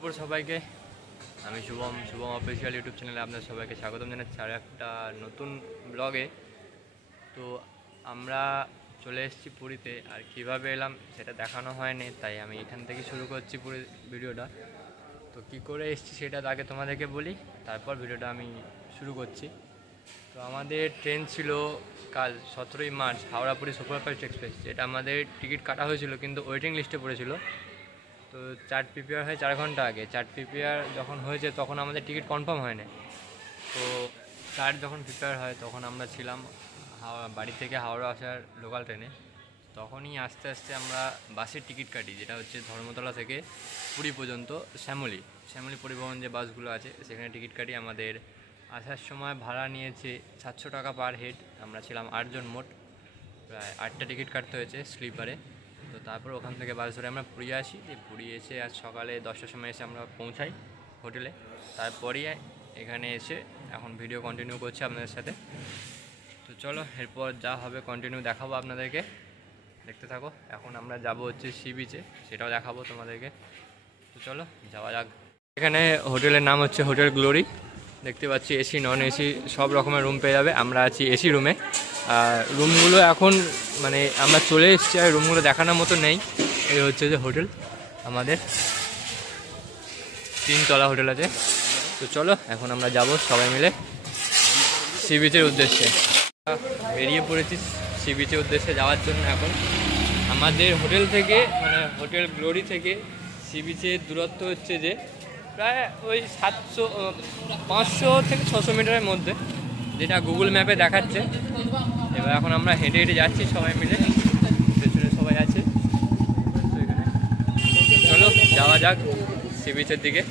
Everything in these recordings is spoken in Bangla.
সবাইকে আমি শুভম অফিসিয়াল ইউটিউব চ্যানেলে আপনাদের সবাইকে স্বাগতম জানাচ্ছি আর একটা নতুন ব্লগে। তো আমরা চলে এসেছি পুরীতে, আর কীভাবে এলাম সেটা দেখানো হয়নি, তাই আমি এখান থেকে শুরু করছি পুরো ভিডিওটা। তো কী করে এসেছি সেটা আগে তোমাদেরকে বলি, তারপর ভিডিওটা আমি শুরু করছি। তো আমাদের ট্রেন ছিল কাল 17ই March Howrah Puri superfast express, যেটা আমাদের টিকিট কাটা হয়েছিল কিন্তু ওয়েটিং লিস্টে পড়েছিল। তো চার্ট প্রিপেয়ার হয় 4 ঘন্টা আগে। চার্ট প্রিপেয়ার যখন হয়েছে তখন আমাদের টিকিট কনফার্ম হয়নি। তো চার্ট যখন প্রিপেয়ার হয় তখন আমরা ছিলাম বাড়ি থেকে হাওড়া আসার লোকাল ট্রেনে। তখনই আস্তে আস্তে আমরা বাসের টিকিট কাটি, যেটা হচ্ছে ধর্মতলা থেকে পুরী পর্যন্ত শ্যামলী পরিবহন যে বাসগুলো আছে সেখানে টিকিট কাটি। আমাদের আসার সময় ভাড়া নিয়েছে 700 টাকা পার হেড। আমরা ছিলাম 8 জন মোট, প্রায় 8টা টিকিট কাটতে হয়েছে স্লিপারে। তো তারপর ওখান থেকে বাস ধরে আমরা পুরী আসি। পুরী এসে আজ সকালে 10টার সময় এসে আমরা পৌঁছাই হোটেলে। তারপরই এখানে এসে এখন ভিডিও কন্টিনিউ করছি আপনাদের সাথে। তো চলো, এরপর যা হবে কন্টিনিউ দেখাবো আপনাদেরকে, দেখতে থাকো। এখন আমরা যাব হচ্ছে সি বিচে, সেটাও দেখাবো তোমাদেরকে। তো চলো যাওয়া যাক। এখানে হোটেলের নাম হচ্ছে হোটেল গ্লোরি। দেখতে পাচ্ছি এসি নন এসি সব রকমের রুম পেয়ে যাবে। আমরা আছি এসি রুমে। আর রুমগুলো এখন মানে আমরা চলে এসেছি, আর রুমগুলো দেখানোর মতো নেই। এই হচ্ছে যে হোটেল, আমাদের 3 তলা হোটেল আছে। তো চলো এখন আমরা যাব সবাই মিলে সি বিচের উদ্দেশ্যে। বেরিয়ে পড়েছি সি বিচের উদ্দেশ্যে যাওয়ার জন্য। এখন আমাদের হোটেল থেকে মানে হোটেল গ্লোরি থেকে সি বিচের দূরত্ব হচ্ছে যে প্রায় ওই 500 থেকে 600 মিটারের মধ্যে, যেটা গুগল ম্যাপে দেখাচ্ছে। এবার এখন আমরা হেঁটে হেঁটে যাচ্ছি সবাই মিলে, পেছনে সবাই আছে। চলো যাওয়া যাক সি বিচের দিকে।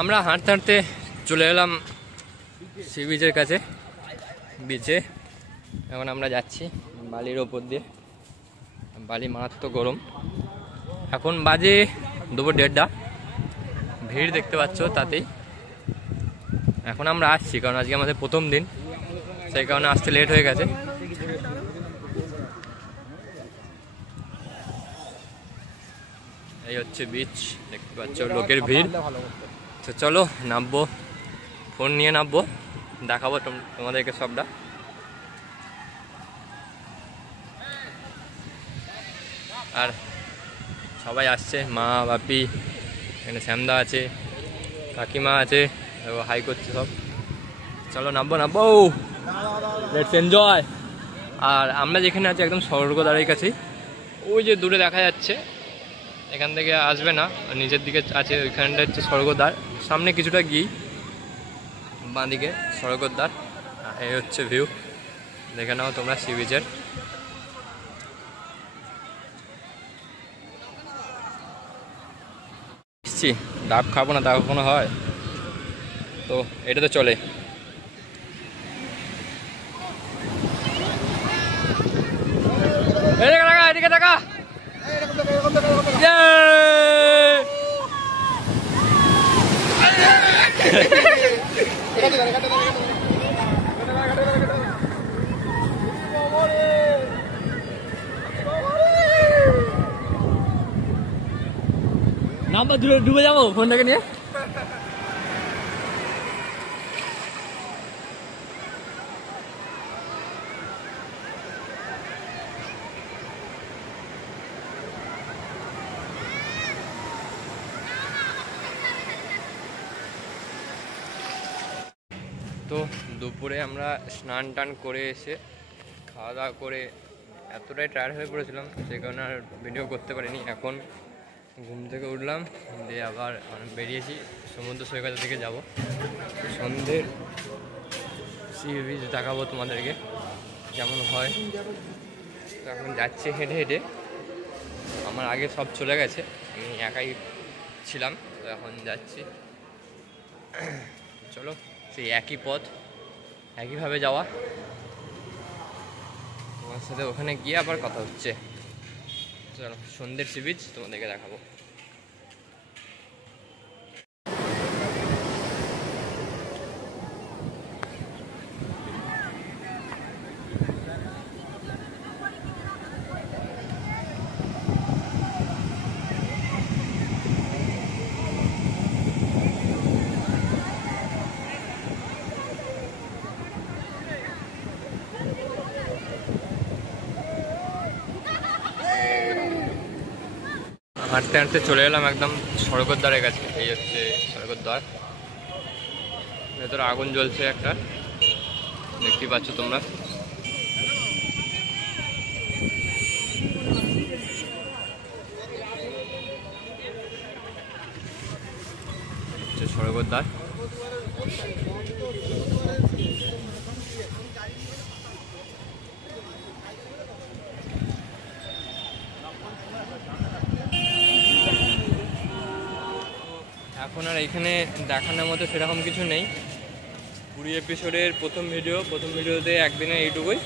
আমরা হাঁটতে হাঁটতে চলে এলাম সি বিচের কাছে। বিচে এখন আমরা যাচ্ছি বালির ওপর দিয়ে। বালি মারাত্মক গরম। এখন বাজে দুপুর 1:30। ভিড় দেখতে পাচ্ছ তাতেই। এখন আমরা আসছি কারণ আজকে আমাদের প্রথম দিন, সেই কারণে আসতে লেট হয়ে গেছে। এই হচ্ছে বিচ, দেখতে পাচ্ছ লোকের ভিড়। তো চলো নামবো, ফোন নিয়ে নামবো, দেখাবো তোমাদেরকে সবটা। আর সবাই আসছে, মা বাপি, এখানে শ্যামদা আছে, কাকিমা আছে, হাই করছে সব। চলো নামবো লেটস এনজয়। আর আমরা যেখানে আছি একদম স্বর্গদ্বারের কাছেই, ওই যে দূরে দেখা যাচ্ছে, এখান থেকে আসবে না, নিচের দিকে আছে ওইখানটা হচ্ছে স্বর্গদ্বার। সামনে কিছুটা গিয়ে বাঁ দিকে স্বর্গদ্বার। এই হচ্ছে ভিউ, দেখে নাও তোমরা সি বিচের। ডাব খাবো না তা কখনো হয়? তো এটা তো চলে। এদিকে টাকা নাম্বার ডুবে যাবো ফোনটাকে নিয়ে। তো দুপুরে আমরা স্নান টান করে এসে খাওয়া দাওয়া করে এতটাই টায়ার্ড হয়ে পড়েছিলাম, সেই কারণে আর ভিডিও করতে পারিনি। এখন ঘুম থেকে উঠলাম, দিয়ে আবার বেরিয়েছি সমুদ্র সৈকতের দিকে যাব। সন্ধ্যের সি বিচ দেখাবো তোমাদেরকে কেমন হয়। তো এখন যাচ্ছি হেঁটে হেঁটে। আমার আগে সব চলে গেছে, আমি একাই ছিলাম। তো এখন যাচ্ছি, চলো সেই একই পথ একইভাবে যাওয়া। তোমার সাথে ওখানে গিয়ে আবার কথা হচ্ছে। চলো সন্ধ্যের সি বিচ তোমাদেরকে দেখাবো। হাঁটতে হাঁটতে চলে এলাম একদম স্বর্গদ্বারের কাছে। এই হচ্ছে স্বর্গদ্বার, ভেতরে আগুন জ্বলছে একটা, দেখতেই পাচ্ছ তোমরা। স্বর্গদ্বার এখন আর এখানে দেখানোর মতো সেরকম কিছু নেই। পুরী এপিসোডের প্রথম ভিডিওতে একদিনে এইটুকুই।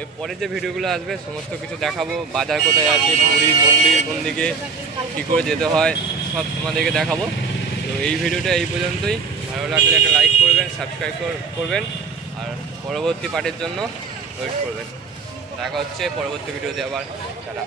এরপরে যে ভিডিওগুলো আসবে সমস্ত কিছু দেখাবো, বাজার কোথায় আছে, পুরীর মন্দির কোন দিকে, কী করে যেতে হয়, সব তোমাদেরকে দেখাবো। তো এই ভিডিওটা এই পর্যন্তই। ভালো লাগলে একটা লাইক করবেন, সাবস্ক্রাইব করবেন, আর পরবর্তী পার্টের জন্য ওয়েট করবেন। দেখা হচ্ছে পরবর্তী ভিডিওতে আবার। টাটা।